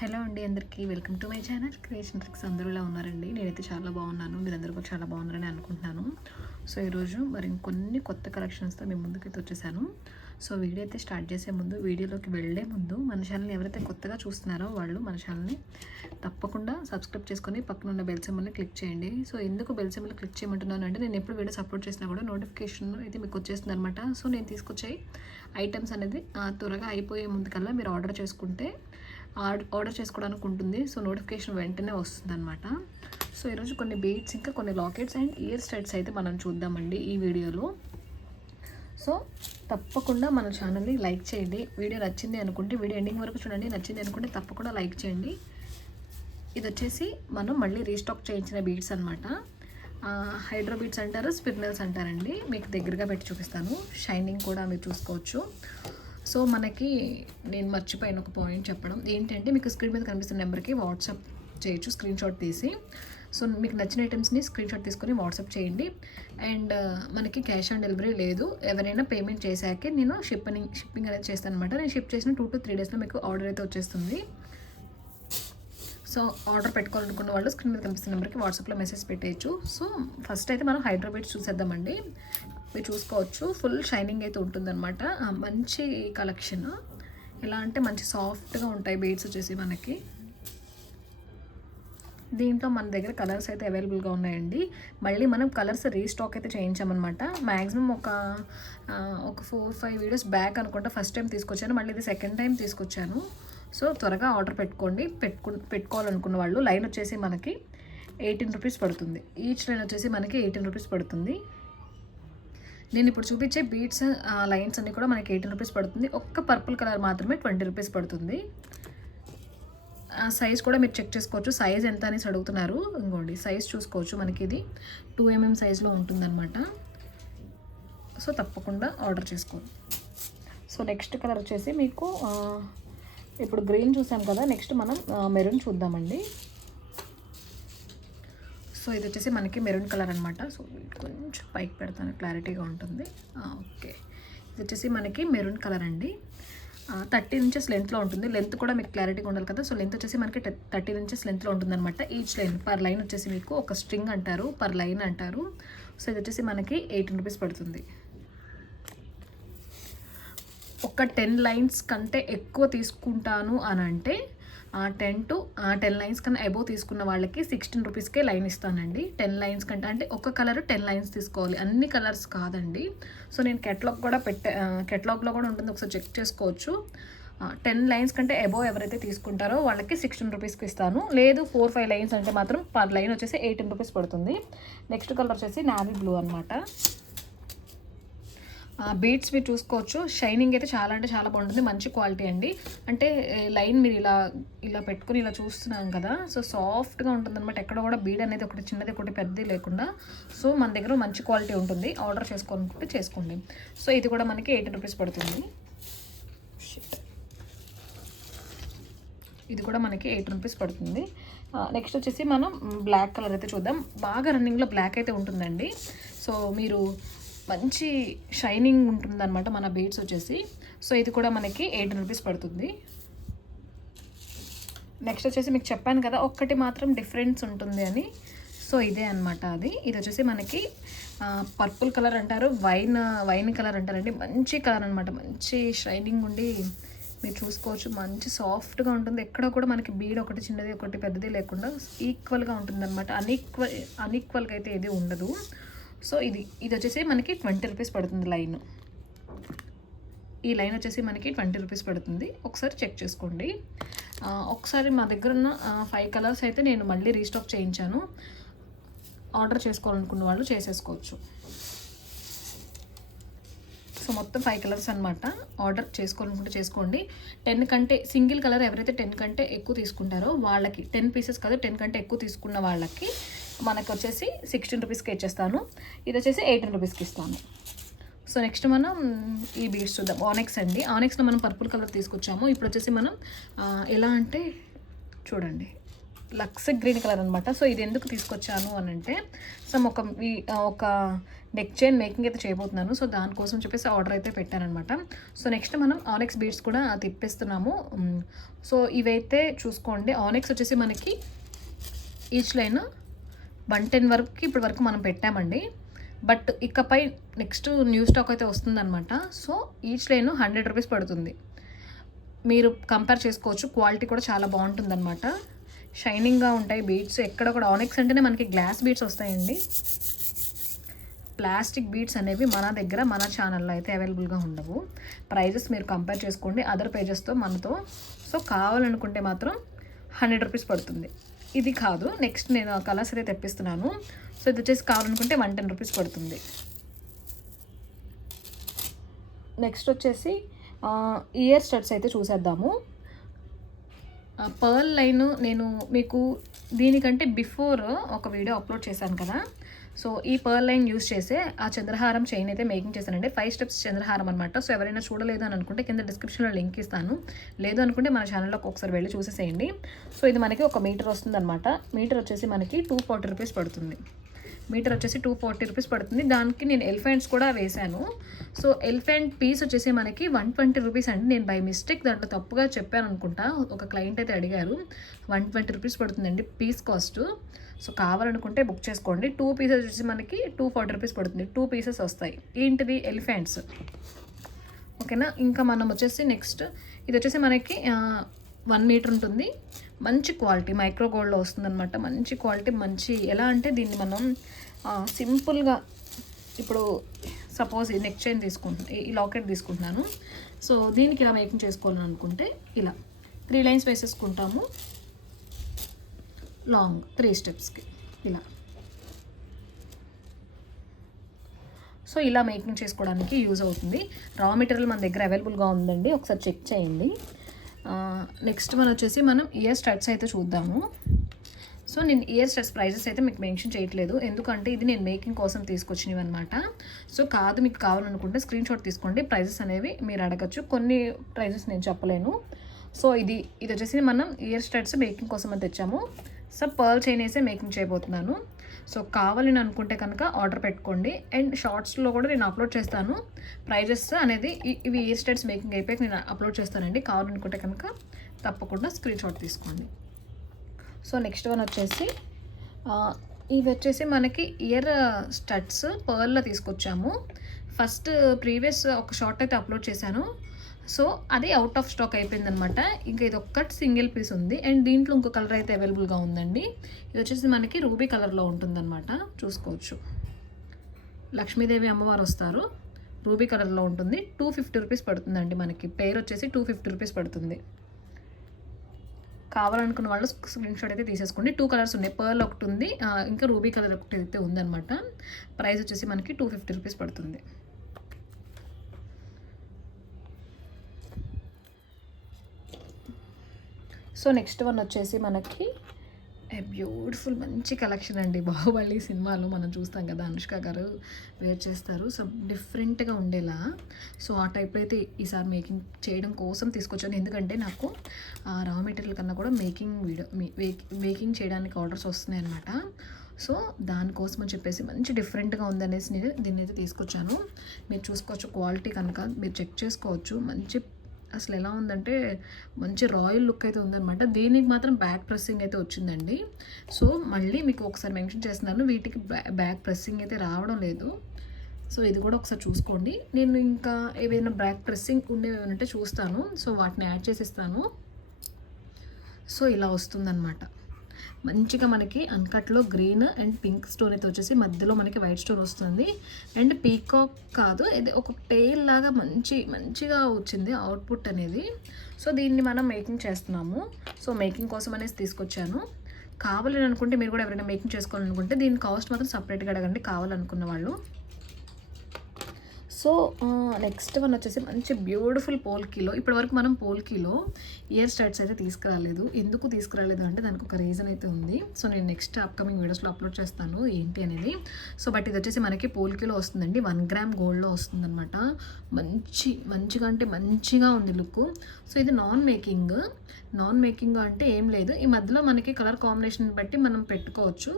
Hello అండి అందరికీ. Welcome to my channel. Creation tricks అందరూలా ఉన్నారండి. నేనైతే చాలా బాగున్నాను. మీరందరూ కూడా చాలా బాగున్నారని అనుకుంటున్నాను. సో ఈరోజు మరి ఇంకొన్ని కొత్త కలెక్షన్స్తో మేము ముందుకైతే వచ్చేసాను. సో వీడియో అయితే స్టార్ట్ చేసే ముందు వీడియోలోకి వెళ్ళే ముందు మన ఛానల్ని ఎవరైతే కొత్తగా చూస్తున్నారో వాళ్ళు మన ఛానల్ని తప్పకుండా సబ్స్క్రైబ్ చేసుకొని పక్కన ఉన్న బెల్ సింబల్ని క్లిక్ చేయండి. సో ఎందుకు బెల్ సింబల్ క్లిక్ చేయమంటున్నాను అంటే నేను ఎప్పుడు వీడియో సపోర్ట్ చేసినా కూడా నోటిఫికేషన్ అయితే మీకు వచ్చేస్తుంది అనమాట సో నేను తీసుకొచ్చే ఐటమ్స్ అనేది త్వరగా అయిపోయే ముందుకల్లా మీరు ఆర్డర్ చేసుకుంటే ఆర్డర్ ఆర్డర్ చేసుకోవడానికి ఉంటుంది. సో నోటిఫికేషన్ వెంటనే వస్తుంది అనమాట సో ఈరోజు కొన్ని బీట్స్ ఇంకా కొన్ని లాకెట్స్ అండ్ ఇయర్ స్టడ్స్ అయితే మనం చూద్దామండి ఈ వీడియోలో. సో తప్పకుండా మన ఛానల్ని లైక్ చేయండి. వీడియో నచ్చింది అనుకుంటే వీడియో ఎండింగ్ వరకు చూడండి. నచ్చింది అనుకుంటే తప్పకుండా లైక్ చేయండి. ఇది వచ్చేసి మనం మళ్ళీ రీస్టాక్ చేయించిన బీట్స్ అనమాట హైడ్రో బీట్స్ అంటారు స్పిర్నల్స్ అంటారండి. మీకు దగ్గరగా పెట్టి చూపిస్తాను. షైనింగ్ కూడా మీరు చూసుకోవచ్చు. సో మనకి నేను మర్చిపోయిన ఒక పాయింట్ చెప్పడం. ఏంటంటే మీకు స్క్రీన్ మీద కనిపిస్తున్న నెంబర్కి వాట్సాప్ చేయొచ్చు స్క్రీన్ షాట్ తీసి. సో మీకు నచ్చిన ఐటమ్స్ని స్క్రీన్ షాట్ తీసుకొని వాట్సాప్ చేయండి. అండ్ uh, మనకి క్యాష్ ఆన్ డెలివరీ లేదు. ఎవరైనా పేమెంట్ చేశాకే నేను షిప్పింగ్ షిప్పింగ్ అనేది చేస్తాను అనమాట నేను షిప్ చేసిన టూ టు త్రీ డేస్లో మీకు ఆర్డర్ అయితే వచ్చేస్తుంది. సో ఆర్డర్ పెట్టుకోవాలనుకున్న వాళ్ళు స్క్రీన్ మీద కనిపిస్తున్న నెంబర్కి వాట్సాప్లో మెసేజ్ పెట్టేయచ్చు. సో ఫస్ట్ అయితే మనం హైదరాబాద్ చూసేద్దామండి. మీరు చూసుకోవచ్చు. ఫుల్ షైనింగ్ అయితే ఉంటుందన్నమాట. మంచి కలెక్షన్ ఎలా అంటే మంచి సాఫ్ట్గా ఉంటాయి బీడ్స్ వచ్చేసి మనకి. దీంట్లో మన దగ్గర కలర్స్ అయితే అవైలబుల్గా ఉన్నాయండి. మళ్ళీ మనం కలర్స్ రీస్టాక్ అయితే చేయించామన్నమాట. మ్యాక్సిమం ఒక ఒక ఫోర్ ఫైవ్ వీడియోస్ బ్యాక్ అనుకుంటా ఫస్ట్ టైం తీసుకొచ్చాను. మళ్ళీ ఇది సెకండ్ టైం తీసుకొచ్చాను. సో త్వరగా ఆర్డర్ పెట్టుకోండి. పెట్టుకు పెట్టుకోవాలనుకున్న వాళ్ళు లైన్ వచ్చేసి మనకి ఎయిటీన్ రూపీస్ పడుతుంది. ఈచ్ లైన్ వచ్చేసి మనకి ఎయిటీన్ రూపీస్ పడుతుంది. నేను ఇప్పుడు చూపించే బీట్స్ లైన్స్ అన్ని కూడా మనకి ఎయిటీన్ రూపీస్ పడుతుంది. ఒక్క పర్పుల్ కలర్ మాత్రమే ట్వంటీ రూపీస్ పడుతుంది. ఆ సైజ్ కూడా మీరు చెక్ చేసుకోవచ్చు. సైజ్ ఎంత అనేసి అడుగుతున్నారు. ఇంకోండి సైజ్ చూసుకోవచ్చు మనకి ఇది. టూ ఎంఎం సైజ్లో ఉంటుందన్నమాట. సో తప్పకుండా ఆర్డర్ చేసుకోండి. సో నెక్స్ట్ కలర్ వచ్చేసి మీకు ఇప్పుడు గ్రీన్ చూసాం కదా నెక్స్ట్ మనం మెరూన్ చూద్దామండి. సో ఇది వచ్చేసి మనకి మెరూన్ కలర్ అనమాట సో కొంచెం పైకి పెడతాను క్లారిటీగా ఉంటుంది. ఓకే. ఇది వచ్చేసి మనకి మెరూన్ కలర్ అండి. థర్టీ ఇంచెస్ లెంత్లో ఉంటుంది. లెంత్ కూడా మీకు క్లారిటీగా ఉండాలి కదా. సో లెంత్ వచ్చేసి మనకి థర్టీ ఇంచెస్ లెంత్లో ఉంటుంది అనమాట ఈచ్ లైన్ పర్ లైన్ వచ్చేసి మీకు ఒక స్ట్రింగ్ అంటారు పర్ లైన్ అంటారు. సో ఇది వచ్చేసి మనకి ఎయిటీన్ రూపీస్ పడుతుంది. ఒక టెన్ లైన్స్ కంటే ఎక్కువ తీసుకుంటాను అని అంటే టెన్ టు టెన్ లైన్స్ కన్నా అబోవ్ తీసుకున్న వాళ్ళకి సిక్స్టీన్ రూపీస్కే లైన్ ఇస్తానండి. టెన్ లైన్స్ కంటే అంటే ఒక కలర్ టెన్ లైన్స్ తీసుకోవాలి. అన్ని కలర్స్ కాదండి. సో నేను కెట్లాగ్ కూడా పెట్టే కెట్లాగ్లో కూడా ఉంటుంది. ఒకసారి చెక్ చేసుకోవచ్చు. టెన్ లైన్స్ కంటే అబోవ్ ఎవరైతే తీసుకుంటారో వాళ్ళకి సిక్స్టీన్ రూపీస్కి ఇస్తాను. లేదు ఫోర్ ఫైవ్ లైన్స్ అంటే మాత్రం పర్ లైన్ వచ్చేసి ఎయిటీన్ రూపీస్ పడుతుంది. నెక్స్ట్ కలర్ వచ్చేసి నావీ బ్లూ అనమాట బీట్స్ మీరు చూసుకోవచ్చు. షైనింగ్ అయితే చాలా అంటే చాలా బాగుంటుంది. మంచి క్వాలిటీ అండి. అంటే లైన్ మీరు ఇలా ఇలా పెట్టుకుని ఇలా చూస్తున్నాం కదా సో సాఫ్ట్గా ఉంటుంది అనమాట ఎక్కడ కూడా బీడ్ అనేది ఒకటి చిన్నది ఒకటి పెద్దది లేకుండా. సో మన దగ్గర మంచి క్వాలిటీ ఉంటుంది. ఆర్డర్ చేసుకోవాలనుకుంటే చేసుకోండి. సో ఇది కూడా మనకి ఎయిటీ రూపీస్ పడుతుంది. ఇది కూడా మనకి ఎయిట్ రూపీస్ పడుతుంది. నెక్స్ట్ వచ్చేసి మనం బ్లాక్ కలర్ అయితే చూద్దాం. బాగా రన్నింగ్లో బ్లాక్ అయితే ఉంటుందండి. సో మీరు మంచి షైనింగ్ ఉంటుందన్నమాట మన బీడ్స్ వచ్చేసి. సో ఇది కూడా మనకి ఎయిట్ రూపీస్ పడుతుంది. నెక్స్ట్ వచ్చేసి మీకు చెప్పాను కదా ఒక్కటి మాత్రం డిఫరెన్స్ ఉంటుంది అని. సో ఇదే అన్నమాట అది. ఇది వచ్చేసి మనకి పర్పుల్ కలర్ అంటారు వైన్ వైన్ కలర్ అంటారండి. మంచి కలర్ అనమాట మంచి షైనింగ్ ఉండి మీరు చూసుకోవచ్చు. మంచి సాఫ్ట్గా ఉంటుంది. ఎక్కడ కూడా మనకి బీడ్ ఒకటి చిన్నది ఒకటి పెద్దది లేకుండా ఈక్వల్గా ఉంటుంది అనమాట అన్ఈక్వల్ అన్ఈక్వల్గా అయితే ఏది ఉండదు. సో ఇది ఇది వచ్చేసి మనకి ట్వంటీ రూపీస్ పడుతుంది లైన్. ఈ లైన్ వచ్చేసి మనకి ట్వంటీ రూపీస్ పడుతుంది. ఒకసారి చెక్ చేసుకోండి. ఒకసారి మా దగ్గర ఉన్న ఫైవ్ కలర్స్ అయితే నేను మళ్ళీ రీస్టాక్ చేయించాను. ఆర్డర్ చేసుకోవాలనుకున్న వాళ్ళు చేసేసుకోవచ్చు. సో మొత్తం ఫైవ్ కలర్స్ అనమాట ఆర్డర్ చేసుకోవాలనుకుంటే చేసుకోండి. టెన్ కంటే సింగిల్ కలర్ ఎవరైతే టెన్ కంటే ఎక్కువ తీసుకుంటారో వాళ్ళకి టెన్ పీసెస్ కాదు టెన్ కంటే ఎక్కువ తీసుకున్న వాళ్ళకి మనకు వచ్చేసి సిక్స్టీన్ రూపీస్కి ఇచ్చేస్తాను. ఇది వచ్చేసి ఎయిటీన్ రూపీస్కి ఇస్తాను. సో నెక్స్ట్ మనం ఈ బీడ్స్ చూద్దాం. ఆనెక్స్ అండి. ఆనెక్స్లో మనం పర్పుల్ కలర్ తీసుకొచ్చాము. ఇప్పుడు వచ్చేసి మనం ఎలా అంటే చూడండి. లక్స్ గ్రీన్ కలర్ అనమాట సో ఇది ఎందుకు తీసుకొచ్చాను అని అంటే సో ఒక ఒక నెక్ చైన్ మేకింగ్ అయితే చేయబోతున్నాను. సో దానికోసం చెప్పేసి ఆర్డర్ అయితే పెట్టానమాట సో నెక్స్ట్ మనం ఆనెక్స్ బీడ్స్ కూడా తిప్పిస్తున్నాము. సో ఇవైతే చూసుకోండి. ఆనెక్స్ వచ్చేసి మనకి ఈచ్ లైన్ వన్ టెన్ వరకు ఇప్పటి వరకు మనం పెట్టామండి. బట్ ఇకపై నెక్స్ట్ న్యూ స్టాక్ అయితే వస్తుందన్నమాట. So each line hundred rupees పడుతుంది. మీరు కంపేర్ చేసుకోవచ్చు క్వాలిటీ కూడా చాలా బాగుంటుందన్నమాట. షైనింగ్గా ఉంటాయి బీడ్స్ ఎక్కడ కూడా ఆనెక్స్ అంటేనే మనకి గ్లాస్ బీడ్స్ వస్తాయండి. ప్లాస్టిక్ బీడ్స్ అనేవి మన దగ్గర మన ఛానల్లో అయితే అవైలబుల్గా ఉండవు. ప్రైజెస్ మీరు కంపేర్ చేసుకోండి అదర్ పేజెస్తో మనతో. సో కావాలనుకుంటే మాత్రం హండ్రెడ్ రూపీస్ పడుతుంది. ఇది కాదు. నెక్స్ట్ నేను కలర్స్ అయితే తెప్పిస్తున్నాను. సో ఇది వచ్చేసి కావాలనుకుంటే వన్ టెన్ రూపీస్ పడుతుంది. నెక్స్ట్ వచ్చేసి ఇయర్ స్టడ్స్ అయితే చూసేద్దాము. పర్ల్ లైన్ నేను మీకు దీనికంటే బిఫోర్ ఒక వీడియో అప్లోడ్ చేశాను కదా. సో ఈ పర్ల్ లైన్ యూస్ చేసే ఆ చంద్రహారం చైన్ అయితే మేకింగ్ చేశానండి. ఫైవ్ స్టెప్స్ చంద్రహారం అనమాట సో ఎవరైనా చూడలేదు అని అనుకుంటే కింద డిస్క్రిప్షన్లో లింక్ ఇస్తాను. లేదు అనుకుంటే మన ఛానల్లోకి ఒకసారి వెళ్ళి చూసేసేయండి. సో ఇది మనకి ఒక మీటర్ వస్తుందన్నమాట. మీటర్ వచ్చేసి మనకి టూ ఫార్టీ రూపీస్ పడుతుంది. మీటర్ వచ్చేసి టూ ఫార్టీ రూపీస్ పడుతుంది. దానికి నేను ఎలిఫెంట్స్ కూడా వేశాను. సో ఎలిఫెంట్ పీస్ వచ్చేసి మనకి వన్ ట్వంటీ రూపీస్ అండి. నేను బై మిస్టేక్ దాంట్లో తప్పుగా చెప్పాను అనుకుంటా. ఒక క్లయింట్ అయితే అడిగారు వన్ ట్వంటీ రూపీస్ పడుతుందండి పీస్ కాస్ట్. సో కావాలనుకుంటే బుక్ చేసుకోండి. టూ పీసెస్ వచ్చేసి మనకి టూ ఫార్టీ రూపీస్ పడుతుంది. టూ పీసెస్ వస్తాయి. ఏంటిది? ఎలిఫెంట్స్. ఓకేనా? ఇంకా మనం వచ్చేసి నెక్స్ట్. ఇది వచ్చేసి మనకి వన్ మీటర్ ఉంటుంది. మంచి క్వాలిటీ మైక్రో గోల్డ్లో వస్తుందన్నమాట. మంచి క్వాలిటీ మంచి ఎలా అంటే దీన్ని మనం సింపుల్గా ఇప్పుడు సపోజ్ ఈ నెక్ చైన్ తీసుకుంటున్నాను ఈ లాకెట్ తీసుకుంటున్నాను. సో దీనికి ఇలా మేకింగ్ చేసుకోవాలని అనుకుంటే ఇలా త్రీ లైన్స్ వేసేసుకుంటాము. లాంగ్ త్రీ స్టెప్స్కి ఇలా. సో ఇలా మేకింగ్ చేసుకోవడానికి యూజ్ అవుతుంది. రా మెటీరియల్ మన దగ్గర అవైలబుల్గా ఉందండి. ఒకసారి చెక్ చేయండి. నెక్స్ట్ మనం వచ్చేసి మనం ఇయర్ స్టడ్స్ అయితే చూద్దాము. సో నేను ఇయర్ స్టడ్స్ ప్రైజెస్ అయితే మీకు మెన్షన్ చేయట్లేదు. ఎందుకంటే ఇది నేను మేకింగ్ కోసం తీసుకొచ్చినవి అనమాట సో కాదు మీకు కావాలనుకుంటే స్క్రీన్ షాట్ తీసుకోండి. ప్రైజెస్ అనేవి మీరు అడగచ్చు. కొన్ని ప్రైజెస్ నేను చెప్పలేను. సో ఇది ఇది వచ్చేసి మనం ఇయర్ స్టడ్స్ మేకింగ్ కోసం అని తెచ్చాము. సో పర్ల్ చైన్ వేసే మేకింగ్ చేయబోతున్నాను. సో కావాలని అనుకుంటే కనుక ఆర్డర్ పెట్టుకోండి. అండ్ షార్ట్స్లో కూడా నేను అప్లోడ్ చేస్తాను. ప్రైజెస్ అనేది ఇ- ఇవి ఇయర్ స్టేట్స్ మేకింగ్ అయిపోయాక నేను అప్లోడ్ చేస్తానండి. కావాలనుకుంటే కనుక తప్పకుండా స్క్రీన్ షాట్ తీసుకోండి. సో నెక్స్ట్ వన్ వచ్చేసి ఇవి వచ్చేసి మనకి ఇయర్ స్టడ్స్ పర్ల్లో తీసుకొచ్చాము. ఫస్ట్ ప్రీవియస్ ఒక షార్ట్ అయితే అప్లోడ్ చేశాను. సో అది అవుట్ ఆఫ్ స్టాక్ అయిపోయిందనమాట. ఇంకా ఇది ఒక్కటి సింగిల్ పీస్ ఉంది. అండ్ దీంట్లో ఇంకో కలర్ అయితే అవైలబుల్గా ఉందండి. ఇది వచ్చేసి మనకి రూబీ కలర్లో ఉంటుందన్నమాట చూసుకోవచ్చు. లక్ష్మీదేవి అమ్మవారు వస్తారు. రూబీ కలర్లో ఉంటుంది. టూ ఫిఫ్టీ రూపీస్ పడుతుందండి మనకి. పేరు వచ్చేసి టూ ఫిఫ్టీ రూపీస్ పడుతుంది. కావాలనుకున్న వాళ్ళు స్క్రీన్ షాట్ అయితే తీసేసుకోండి. టూ కలర్స్ ఉన్నాయి. పర్ల్ ఒకటి ఉంది. ఇంకా రూబీ కలర్ ఒకటి అయితే ఉందన్నమాట ప్రైస్ వచ్చేసి మనకి టూ ఫిఫ్టీ రూపీస్ పడుతుంది. సో నెక్స్ట్ వన్ వచ్చేసి మనకి బ్యూటిఫుల్ మంచి కలెక్షన్ అండి. బాహుబలి సినిమాలో మనం చూస్తాం కదా అనుష్క గారు వేర్ చేస్తారు. సో డిఫరెంట్గా ఉండేలా. సో ఆ టైప్ అయితే ఈసారి మేకింగ్ చేయడం కోసం తీసుకొచ్చాను. ఎందుకంటే నాకు రా మెటీరియల్ కన్నా కూడా మేకింగ్ వీడియో మేకింగ్ చేయడానికి ఆర్డర్స్ వస్తున్నాయి అనమాట సో దానికోసం అని చెప్పేసి మంచి డిఫరెంట్గా ఉందనేసి నేను దీన్ని అయితే తీసుకొచ్చాను. మీరు చూసుకోవచ్చు క్వాలిటీ కనుక మీరు చెక్ చేసుకోవచ్చు. మంచి అసలు ఎలా ఉందంటే మంచి రాయల్ లుక్ అయితే ఉందన్నమాట. దీనికి మాత్రం బ్యాక్ ప్రెస్సింగ్ అయితే వచ్చిందండి. సో మళ్ళీ మీకు ఒకసారి మెన్షన్ చేస్తున్నాను వీటికి బ్యా- బ్యాక్ ప్రెస్సింగ్ అయితే రావడం లేదు. సో ఇది కూడా ఒకసారి చూసుకోండి. నేను ఇంకా ఏవైనా బ్యాక్ ప్రెస్సింగ్ ఉండేవి ఏమైనా ఉంటే చూస్తాను. సో వాటిని యాడ్ చేసిస్తాను. సో ఇలా వస్తుందన్నమాట. మంచిగా మనకి అన్కట్లో గ్రీన్ అండ్ పింక్ స్టోన్ అయితే వచ్చేసి మధ్యలో మనకి వైట్ స్టోన్ వస్తుంది. అండ్ పీకాక్ కాదు ఇది ఒక టేల్ లాగా మంచి మంచిగా వచ్చింది అవుట్పుట్ అనేది. సో దీన్ని మనం మేకింగ్ చేస్తున్నాము. సో మేకింగ్ కోసం అనేసి తీసుకొచ్చాను. కావాలని అనుకుంటే మీరు కూడా ఎవరైనా మేకింగ్ చేసుకోవాలనుకుంటే దీని కాస్ట్ మాత్రం సపరేట్గా అడగండి కావాలనుకున్న వాళ్ళు. సో నెక్స్ట్ వన్ వచ్చేసి మంచి బ్యూటిఫుల్ పోల్కీలో ఇప్పటి వరకు మనం పోల్కీలో ఇయర్ స్టార్ట్స్ అయితే తీసుకురాలేదు. ఎందుకు తీసుకురాలేదు అంటే దానికి ఒక రీజన్ అయితే ఉంది. సో నేను నెక్స్ట్ అప్కమింగ్ వీడియోస్లో అప్లోడ్ చేస్తాను ఏంటి అనేది. సో బట్ ఇది వచ్చేసి మనకి పోల్కీలో వస్తుందండి. వన్ గ్రామ్ గోల్డ్లో వస్తుందన్నమాట. మంచి మంచిగా అంటే మంచిగా ఉంది లుక్ సో ఇది నాన్ మేకింగ్ నాన్ మేకింగ్ అంటే ఏం లేదు. ఈ మధ్యలో మనకి కలర్ కాంబినేషన్ బట్టి మనం పెట్టుకోవచ్చు.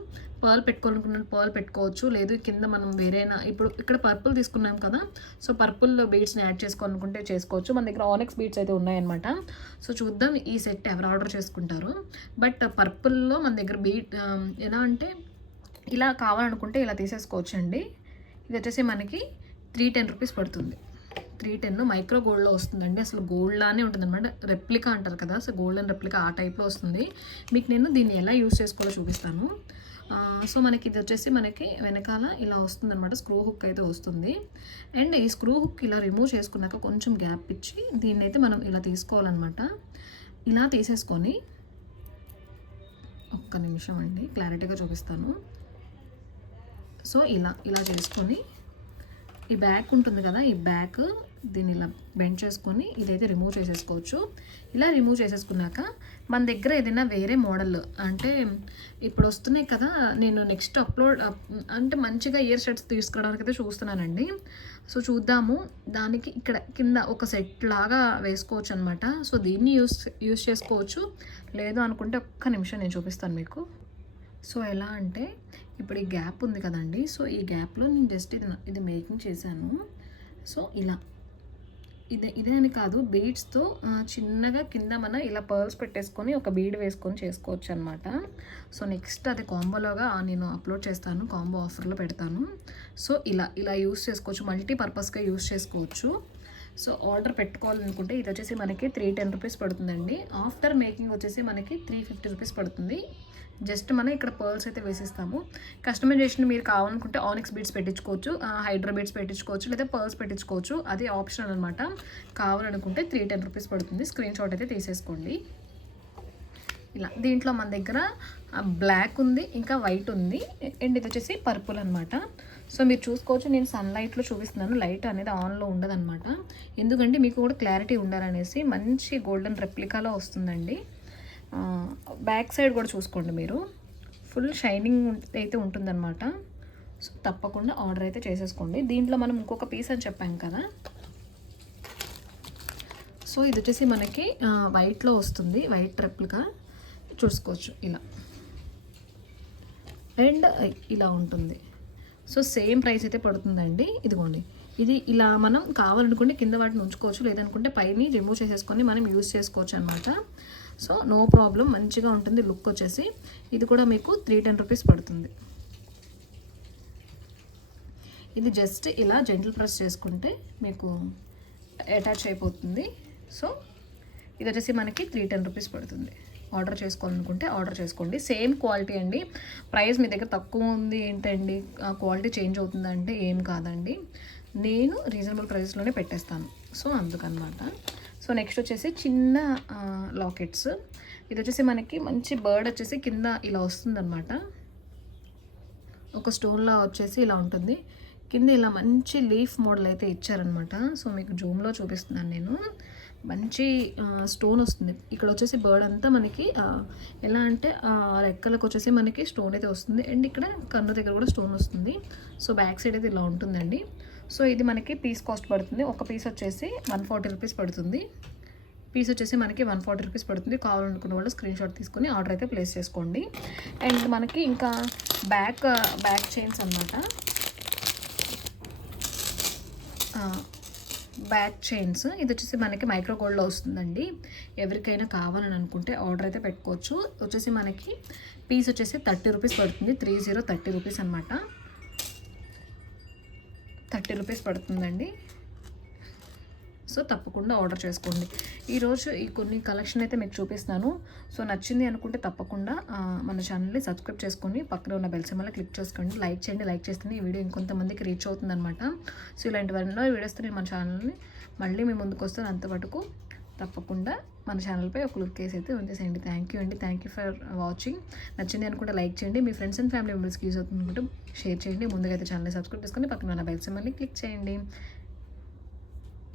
పర్ల్ పెట్టుకోవాలనుకున్న పర్ల్ పెట్టుకోవచ్చు. లేదు కింద మనం వేరేనా ఇప్పుడు ఇక్కడ పర్పుల్ తీసుకున్నాం కదా సో పర్పుల్లో బీడ్స్ని యాడ్ చేసుకోవాలనుకుంటే చేసుకోవచ్చు. మన దగ్గర ఆనెక్స్ బీడ్స్ అయితే ఉన్నాయన్నమాట. సో చూద్దాం ఈ సెట్ ఎవరు ఆర్డర్ చేసుకుంటారు. బట్ పర్పుల్లో మన దగ్గర బీడ్ ఎలా అంటే ఇలా కావాలనుకుంటే ఇలా తీసేసుకోవచ్చు అండి ఇది వచ్చేసి మనకి త్రీ టెన్ రూపీస్ పడుతుంది. త్రీ టెన్ మైక్రో గోల్డ్లో వస్తుందండి. అసలు గోల్డ్ లానే ఉంటుంది అనమాట రెప్లికా అంటారు కదా సో గోల్డ్ అండ్ రెప్లికా ఆ టైప్లో వస్తుంది. మీకు నేను దీన్ని ఎలా యూస్ చేసుకోవాలో చూపిస్తాను. సో మనకి ఇది వచ్చేసి మనకి వెనకాల ఇలా వస్తుంది అనమాట స్క్రూ హుక్ అయితే వస్తుంది. అండ్ ఈ స్క్రూ హుక్ ఇలా రిమూవ్ చేసుకున్నాక కొంచెం గ్యాప్ ఇచ్చి దీన్ని అయితే మనం ఇలా తీసుకోవాలన్నమాట. ఇలా తీసేసుకొని ఒక్క నిమిషం అండి క్లారిటీగా చూపిస్తాను. సో ఇలా ఇలా చేసుకొని ఈ బ్యాక్ ఉంటుంది కదా ఈ బ్యాక్ దీన్ని ఇలా బెండ్ చేసుకొని ఇదైతే రిమూవ్ చేసేసుకోవచ్చు. ఇలా రిమూవ్ చేసేసుకున్నాక మన దగ్గర ఏదైనా వేరే మోడల్. అంటే ఇప్పుడు వస్తున్నాయి కదా నేను నెక్స్ట్ అప్లోడ్ అంటే మంచిగా ఇయర్ షర్ట్స్ తీసుకురావడానికి అయితే చూస్తున్నానండి. సో చూద్దాము. దానికి ఇక్కడ కింద ఒక సెట్ లాగా వేసుకోవచ్చు అనమాట సో దీన్ని యూస్ యూస్ చేసుకోవచ్చు. లేదు అనుకుంటే ఒక్క నిమిషం నేను చూపిస్తాను మీకు. సో ఎలా అంటే ఇప్పుడు ఈ గ్యాప్ ఉంది కదండి. సో ఈ గ్యాప్లో నేను జస్ట్ ఇది ఇది మేకింగ్ చేశాను. సో ఇలా. ఇదే ఇదే అని కాదు బీడ్స్తో చిన్నగా కింద మన ఇలా పర్ల్స్ పెట్టేసుకొని ఒక బీడ్ వేసుకొని చేసుకోవచ్చు అనమాట సో నెక్స్ట్ అది కాంబోలోగా నేను అప్లోడ్ చేస్తాను కాంబో ఆఫర్లో పెడతాను. సో ఇలా ఇలా యూస్ చేసుకోవచ్చు మల్టీపర్పస్గా యూస్ చేసుకోవచ్చు. సో ఆర్డర్ పెట్టుకోవాలనుకుంటే ఇది వచ్చేసి మనకి త్రీ టెన్ రూపీస్ పడుతుందండి. ఆఫ్టర్ మేకింగ్ వచ్చేసి మనకి త్రీ ఫిఫ్టీ రూపీస్ పడుతుంది. జస్ట్ మనం ఇక్కడ పర్ల్స్ అయితే వేసిస్తాము. కస్టమైజేషన్ మీరు కావాలనుకుంటే ఆనిక్స్ బీడ్స్ పెట్టించుకోవచ్చు హైడ్రా బీడ్స్ పెట్టించుకోవచ్చు లేదా పర్ల్స్ పెట్టించుకోవచ్చు. అది ఆప్షనల్ అనమాట కావాలనుకుంటే త్రీ టెన్ రూపీస్ పడుతుంది. స్క్రీన్ షాట్ అయితే తీసేసుకోండి. ఇలా దీంట్లో మన దగ్గర బ్లాక్ ఉంది ఇంకా వైట్ ఉంది. అండ్ ఇది వచ్చేసి పర్పుల్ అనమాట సో మీరు చూసుకోవచ్చు నేను సన్లైట్లో చూపిస్తున్నాను. లైట్ అనేది ఆన్లో ఉండదన్నమాట. ఎందుకంటే మీకు కూడా క్లారిటీ ఉండాలనేసి మంచి గోల్డెన్ రెప్లికాలో వస్తుందండి. బ్యాక్ సైడ్ కూడా చూసుకోండి మీరు. ఫుల్ షైనింగ్ అయితే ఉంటుందన్నమాట. సో తప్పకుండా ఆర్డర్ అయితే చేసేసుకోండి. దీంట్లో మనం ఇంకొక పీస్ అని చెప్పాం కదా. సో ఇది వచ్చేసి మనకి వైట్లో వస్తుంది. వైట్ రెప్లికా చూసుకోవచ్చు. ఇలా. అండ్ ఇలా ఉంటుంది. సో సేమ్ ప్రైస్ అయితే పడుతుందండి. ఇదిగోండి. ఇది ఇలా మనం కావాలనుకుంటే కింద వాటిని ఉంచుకోవచ్చు. లేదనుకుంటే పైని రిమూవ్ చేసేసుకొని మనం యూస్ చేసుకోవచ్చు అనమాట సో నో ప్రాబ్లం మంచిగా ఉంటుంది. లుక్ వచ్చేసి. ఇది కూడా మీకు త్రీ టెన్ రూపీస్ పడుతుంది. ఇది జస్ట్ ఇలా జెంటిల్ ప్రెస్ చేసుకుంటే మీకు అటాచ్ అయిపోతుంది. సో ఇది వచ్చేసి మనకి త్రీ టెన్ రూపీస్ పడుతుంది. ఆర్డర్ చేసుకోవాలనుకుంటే ఆర్డర్ చేసుకోండి. సేమ్ క్వాలిటీ అండి. ప్రైస్ మీ దగ్గర తక్కువ ఉంది ఏంటండి? క్వాలిటీ చేంజ్ అవుతుందంటే ఏం కాదండి. నేను రీజనబుల్ ప్రైస్లోనే పెట్టేస్తాను. సో అందుకనమాట. సో నెక్స్ట్ వచ్చేసి చిన్న లాకెట్స్. ఇది వచ్చేసి మనకి మంచి బర్డ్ వచ్చేసి కింద ఇలా వస్తుందన్నమాట. ఒక స్టోన్లా వచ్చేసి ఇలా ఉంటుంది. కింద ఇలా మంచి లీఫ్ మోడల్ అయితే ఇచ్చారనమాట సో మీకు జూమ్లో చూపిస్తున్నాను నేను. మంచి స్టోన్ వస్తుంది. ఇక్కడ వచ్చేసి బర్డ్ అంతా మనకి ఎలా అంటే రెక్కలకు వచ్చేసి మనకి స్టోన్ అయితే వస్తుంది. అండ్ ఇక్కడ కన్ను దగ్గర కూడా స్టోన్ వస్తుంది. సో బ్యాక్ సైడ్ అయితే ఇలా ఉంటుందండి. సో ఇది మనకి పీస్ కాస్ట్ పడుతుంది. ఒక పీస్ వచ్చేసి వన్ ఫార్టీ రూపీస్ పడుతుంది. పీస్ వచ్చేసి మనకి వన్ ఫార్టీ రూపీస్ పడుతుంది. కావాలనుకున్న వాళ్ళు స్క్రీన్ షాట్ తీసుకొని ఆర్డర్ అయితే ప్లేస్ చేసుకోండి. అండ్ మనకి ఇంకా బ్యాక్ బ్యాక్ చైన్స్ అనమాట బ్యాక్ చైన్స్ ఇది వచ్చేసి మనకి మైక్రో గోల్డ్లో వస్తుందండి. ఎవరికైనా కావాలని అనుకుంటే ఆర్డర్ అయితే పెట్టుకోవచ్చు. వచ్చేసి మనకి పీస్ వచ్చేసి థర్టీ రూపీస్ పడుతుంది. త్రీ జీరో థర్టీ రూపీస్ అనమాట థర్టీ రూపీస్ పడుతుందండి. సో తప్పకుండా ఆర్డర్ చేసుకోండి. ఈరోజు ఈ కొన్ని కలెక్షన్ అయితే మీకు చూపిస్తాను సో నచ్చింది అనుకుంటే తప్పకుండా మన ఛానల్ని సబ్స్క్రైబ్ చేసుకొని పక్కన ఉన్న బెల్ సింబల్ క్లిక్ చేసుకోండి. లైక్ చేయండి లైక్ చేస్తేనే ఈ వీడియో ఇంకొంతమందికి రీచ్ అవుతుందన్నమాట. సో ఇలాంటి వల్ల వీడియోస్తో నేను మన ఛానల్ని మళ్ళీ మీ ముందుకు వస్తాను అంతవరకు. తప్పకుండా మన ఛానల్పై ఒక లుక్ కేసు అయితే ఉంచేసేయండి. థ్యాంక్ యూ అండి. థ్యాంక్ యూ ఫర్ వాచింగ్ నచ్చింది అనుకుంటే లైక్ చేయండి. మీ ఫ్రెండ్స్ అండ్ ఫ్యామిలీ మెంబర్స్కి యూజ్ అవుతుంది అనుకుంటే షేర్ చేయండి. ముందుగా అయితే ఛానల్ని సబ్స్క్రైబ్ చేసుకొని పక్కన ఉన్న బెల్ సింబల్ని క్లిక్ చేయండి.